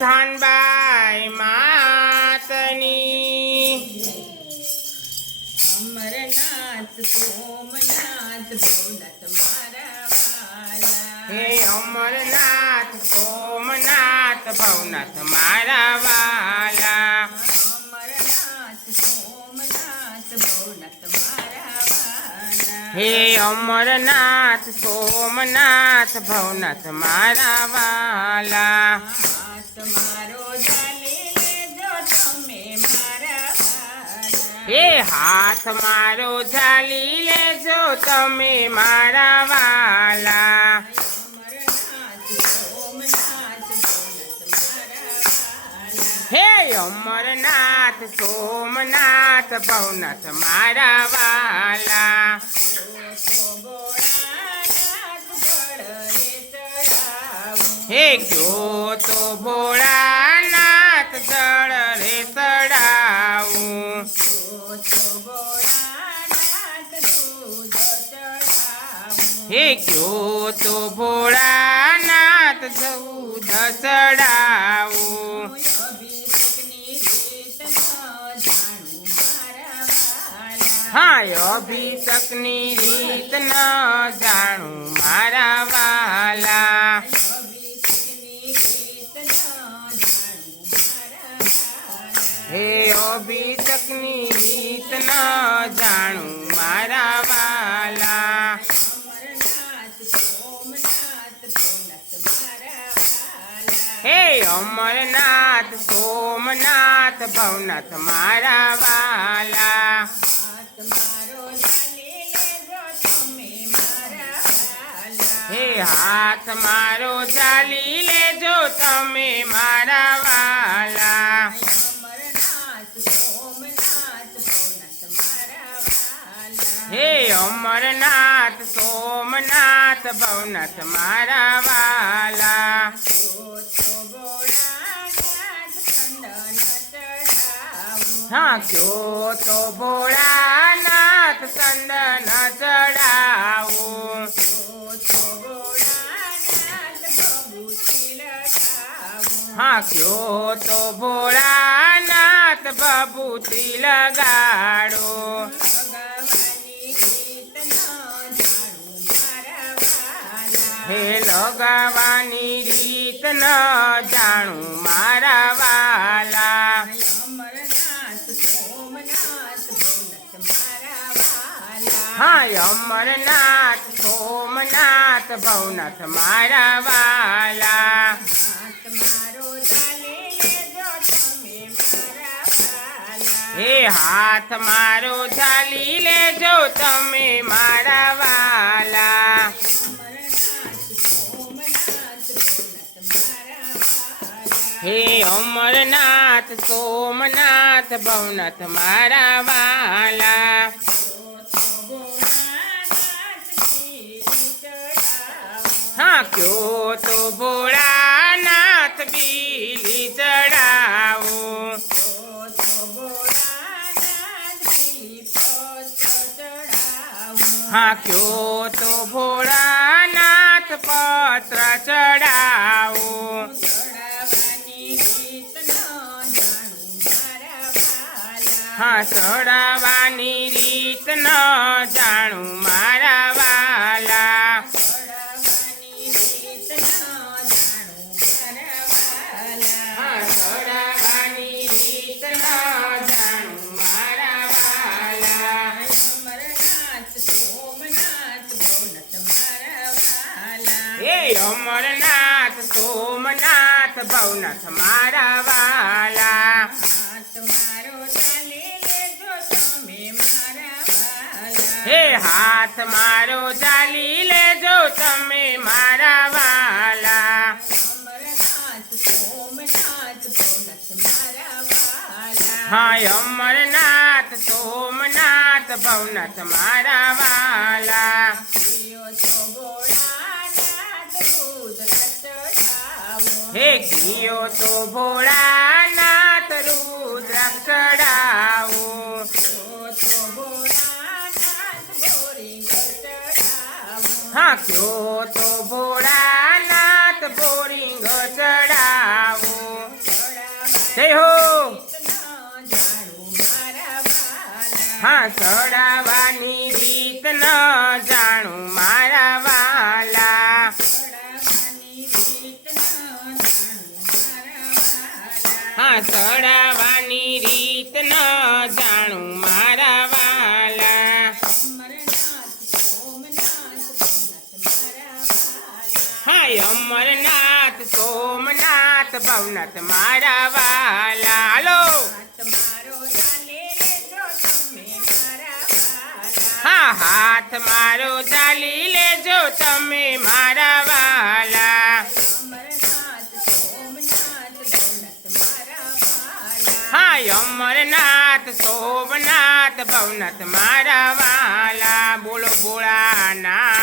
धानबाई मातनी अमरनाथ सोमनाथ भवनाथ मारा वाला। हे अमरनाथ सोमनाथ भवनाथ मारा वाला। अमरनाथ सोमनाथ भवनाथ मारा वाला। हे अमरनाथ सोमनाथ भवनाथ मारा वाला। हाथ मारो जाली लेजो तमे मारा वाला। हे हाथ मारो झाली लेजो तमे मारा वाला। अमरनाथ सोमनाथ भवनाथ मारा वाला। हे अमरनाथ सोमनाथ भवनाथ मारा वाला। हे क्यों तो भोळानाथ जळ रे चढावूं। हे क्यों तो भोळानाथ दूध चढावूं। हाय अभिषेकनी રીત ન જાણું મારા વાલા। हे अभिषेकनी રીત ન જાણું મારા વાલા। हे अमरनाथ सोमनाथ भवनाथ मारा वाला। हे हाथ मारो झाली लेजो तमे मारा वाला। हे अमरनाथ सोमनाथ भवनाथ मारा वाला। हाँ क्यों तो भोळानाथ चंदन चढ़ाऊं। हाँ क्यों तो भोळानाथ बबूती लगाड़ो। हे लगावानी રીત ન જાણું મારા વાલા। हाँ अमरनाथ सोमनाथ भवनाथ मारा वाला। हे हाथ मारो झाली लेजो तमे मारा वाला। हे अमरनाथ सोमनाथ भवनाथ मारा वाला। हाँ क्यों तो भोळानाथ बीली चढ़ाऊं। हाँ क्यों तो भोळानाथ पत्र चढ़ाऊं। हाँ चढ़ावानी રીત ન જાણું મારા વાલા। हाँ चढ़ावानी રીત ન જાણું મારા વાલા। हे अमरनाथ सोमनाथ भवनाथ मारा वाला। हे हाथ मारो झाली लेजो तमे मारा वाला। हाँ अमरनाथ सोमनाथ भवनाथ मारा वाला। हे कियो तो भोळानाथ रुद्राक्ष चढ़ाऊं। हाँ क्यों तो भोळानाथ बोरिंग चढ़ाऊं। જય હો ન જાણું મારા વાલા હા ચડાવવાની રીત ન જાણું મારા વાલા ચડાવવાની રીત ન જાણું મારા વાલા હા ચડાવવાની રીત ન જાણું મારા વાલા અમરનાથ સોમનાથ ભવનાથ મારા વાલા હા અમરનાથ સોમનાથ ભવનાથ મારા વાલા હાલો હાથ મારો ચાલી લેજો તમે મારા વાલા હા હાથ મારો ચાલી લેજો તમે મારા વાલા અમરનાથ સોમનાથ ભવનાથ મારા વાલા હા અમરનાથ સોમનાથ ભવનાથ મારા વાલા બોલો ભોળાનાથ